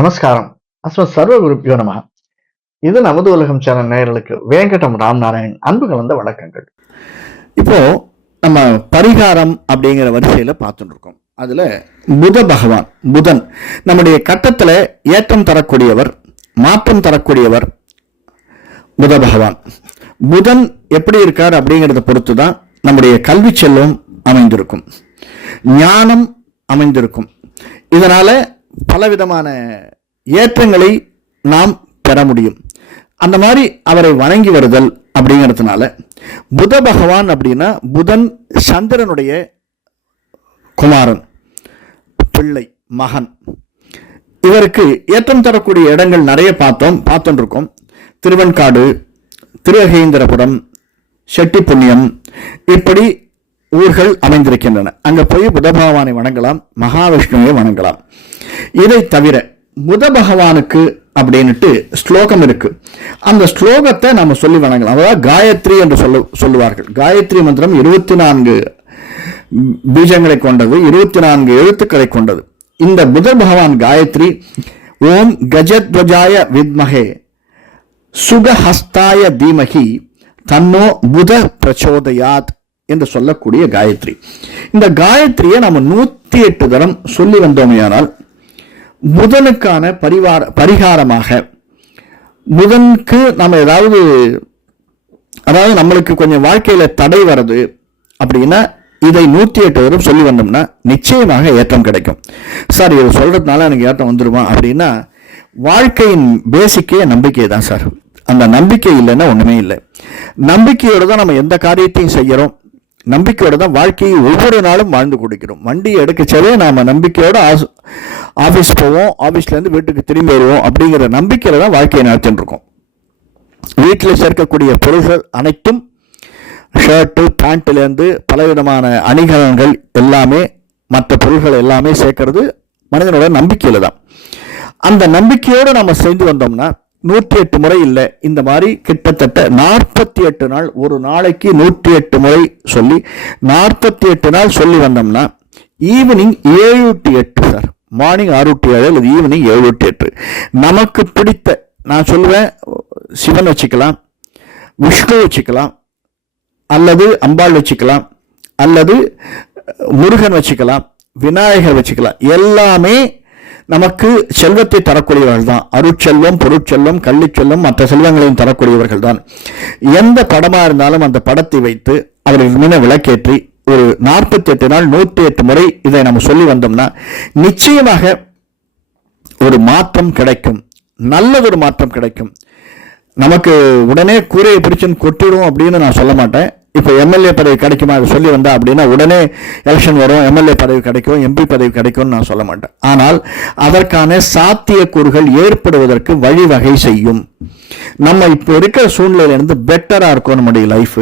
நமஸ்காரம். சர்வ குருப்பியோ நம. இது நமது உலகம் சேனல் நேயர்களுக்கு வேங்கடம் ராம்நாராயண் அன்பு கலந்த வணக்கங்கள். இப்போ நம்ம பரிகாரம் அப்படிங்கிற வரிசையில பார்த்துட்டு இருக்கோம். அதுல புதன் நம்முடைய கட்டத்துல ஏற்றம் தரக்கூடியவர், மாற்றம் தரக்கூடியவர் புத பகவான். புதன் எப்படி இருக்கார் அப்படிங்கிறத பொறுத்து தான் நம்முடைய கல்வி செல்வம் அமைந்திருக்கும், ஞானம் அமைந்திருக்கும். இதனால பலவிதமான ஏற்றங்களை நாம் பெற முடியும். அந்த மாதிரி அவரை வணங்கி வருதல் அப்படிங்கிறதுனால புத பகவான் அப்படின்னா புதன் சந்திரனுடைய குமாரன், பிள்ளை, மகன். இவருக்கு ஏற்றம் தரக்கூடிய இடங்கள் நிறைய பார்த்துட்டு இருக்கோம். திருவெண்காடு, திருவகேந்திரபுரம், செட்டிப்புண்ணியம், இப்படி ஊர்கள் அமைந்திருக்கின்றன. அங்க போய் புத பகவானை வணங்கலாம், மகாவிஷ்ணுவை வணங்கலாம். இதை தவிர புத பகவானுக்கு அப்படின்ட்டு ஸ்லோகம் இருக்கு. அந்த ஸ்லோகத்தை நாம சொல்லி வணங்கலாம். அதாவது காயத்ரி என்று சொல்லுவார்கள். காயத்ரி மந்திரம் 24 பீஜங்களை கொண்டது, 24 எழுத்துக்களை கொண்டது. இந்த புத பகவான் காயத்ரி ஓம் கஜத்வஜாய வித்மஹே சுகஹஸ்தாய தீமஹி தன்னோ புத பிரச்சோதயாத் என்று சொல்லக்கூடிய காயத்ரி. இந்த காயத்ரியை நம்ம 108 தரம் சொல்லி வந்தோமையானால் புதனுக்கான பரிகாரமாக, புதனுக்கு நம்ம அதாவது நம்மளுக்கு கொஞ்சம் வாழ்க்கையில தடை வருது அப்படின்னா இதை 108 தரம் சொல்லி வந்தோம்னா நிச்சயமாக ஏற்றம் கிடைக்கும். சார் இதை சொல்றதுனால எனக்கு ஏற்றம் வந்துருமா அப்படின்னா, வாழ்க்கையின் பேசிக்கே நம்பிக்கை தான் சார். அந்த நம்பிக்கை இல்லைன்னா ஒண்ணுமே இல்லை. நம்பிக்கையோட தான் நம்ம எந்த காரியத்தையும் செய்யறோம். நம்பிக்கையோட தான் வாழ்க்கையை ஒவ்வொரு நாளும் வாழ்ந்து கொடுக்கிறோம். வண்டியை எடுக்கச்சவே நாம நம்பிக்கையோட ஆஃபீஸ் போவோம், ஆஃபீஸ்லேருந்து வீட்டுக்கு திரும்பி வருவோம். அப்படிங்கிற நம்பிக்கையில தான் வாழ்க்கையை நடத்திட்டு இருக்கோம். வீட்டில் சேர்க்கக்கூடிய பொருள்கள் அனைத்தும் ஷர்ட்டு, பேண்ட்லேருந்து பலவிதமான அணிகலன்கள் எல்லாமே, மற்ற பொருள்கள் எல்லாமே சேர்க்கறது மனிதனோட நம்பிக்கையில தான். அந்த நம்பிக்கையோடு நம்ம செஞ்சு வந்தோம்னா 108 முறை இல்லை, இந்த மாதிரி கிட்டத்தட்ட 48 நாள், ஒரு நாளைக்கு 108 முறை சொல்லி 48 நாள் சொல்லி வந்தோம்னா evening 7 to 8 sir, morning 6 to 7 அல்லது ஈவினிங் 7 to 8 நமக்கு பிடித்த, நான் சொல்லுவேன், சிவன் வச்சுக்கலாம், விஷ்ணு வச்சுக்கலாம், அல்லது அம்பாள் வச்சுக்கலாம், அல்லது முருகன் வச்சுக்கலாம், விநாயகர் வச்சுக்கலாம். எல்லாமே நமக்கு செல்வத்தை தரக்கூடியவர்கள் தான். அருட்செல்வம், பொருட்செல்வம், கல்விச்செல்வம், மற்ற செல்வங்களையும் தரக்கூடியவர்கள் தான். எந்த படமா இருந்தாலும் அந்த படத்தை வைத்து அவர்கள் மீது விளக்கேற்றி ஒரு 48 நாள் 108 முறை இதை நம்ம சொல்லி வந்தோம்னா நிச்சயமாக ஒரு மாற்றம் கிடைக்கும், நல்லதொரு மாற்றம் கிடைக்கும். நமக்கு உடனே கூரையை பிடிச்சுன்னு கொட்டிடும் அப்படின்னு நான் சொல்ல மாட்டேன். இப்போ எம்எல்ஏ பதவி கிடைக்குமா சொல்லி வந்தா அப்படின்னா உடனே எலெக்ஷன் வரும், எம்எல்ஏ பதவி கிடைக்கும், எம்பி பதவி கிடைக்கும்னு நான் சொல்ல மாட்டேன். ஆனால் அதற்கான சாத்தியக்கூறுகள் ஏற்படுவதற்கு வழிவகை செய்யும். நம்ம இப்போ இருக்கிற சூழ்நிலையிலிருந்து பெட்டரா இருக்கும் நம்முடைய லைஃப்.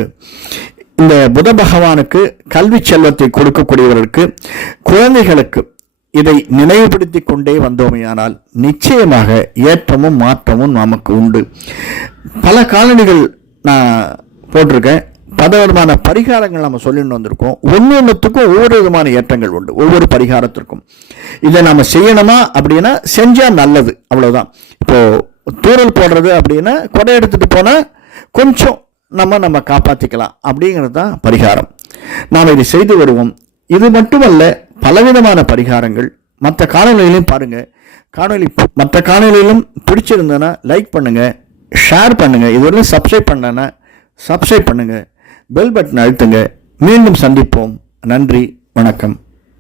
இந்த புத பகவானுக்கு கல்வி செல்வத்தை கொடுக்கக்கூடியவர்களுக்கு, குழந்தைகளுக்கு இதை நினைவுபடுத்தி கொண்டே வந்தோமையானால் நிச்சயமாக ஏற்றமும் மாற்றமும் நமக்கு உண்டு. பல காலணிகள் நான் போட்டிருக்கேன். பலவிதமான பரிகாரங்கள் நம்ம சொல்லிட்டு வந்திருக்கோம். ஒன்னொன்னுக்கும் ஒவ்வொரு விதமான ஏற்றங்கள் உண்டு, ஒவ்வொரு பரிகாரத்திற்கும். இதை நம்ம செய்யணுமா அப்படின்னா செஞ்சா நல்லது, அவ்வளவுதான். இப்போ தூரல் போடுறது அப்படின்னா கொடை எடுத்துட்டு போனா கொஞ்சம் நம்ம காப்பாற்றிக்கலாம் அப்படிங்கிறது தான் பரிகாரம். நாம் இதை செய்து வருவோம். இது மட்டுமல்ல, பலவிதமான பரிகாரங்கள் மற்ற காணொலிகளையும் பாருங்க. மற்ற காணொலியிலும் பிடிச்சிருந்தனா லைக் பண்ணுங்க, ஷேர் பண்ணுங்க. இதுவரை சப்ஸ்கிரைப் பண்ணனா சப்ஸ்கிரைப் பண்ணுங்க, பெல் பட்டன் அழுத்துங்க. மீண்டும் சந்திப்போம். நன்றி, வணக்கம்.